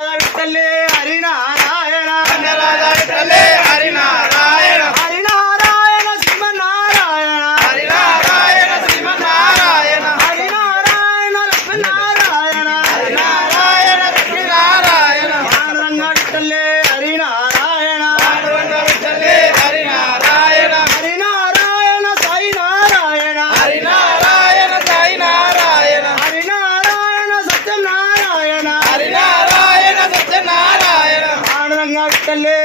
విఠలే Harinarayana విఠలే Harinarayana Harinarayana Srimannarayana Harinarayana Srimannarayana Harinarayana Lakshminarayana Harinarayana Lakshminarayana Panduranga విఠలే Harinarayana విఠలే Harinarayana Harinarayana Sai Narayana Harinarayana Sai Narayana Harinarayana Satyanarayana Harinarayana Satyanarayana Panduranga విఠలే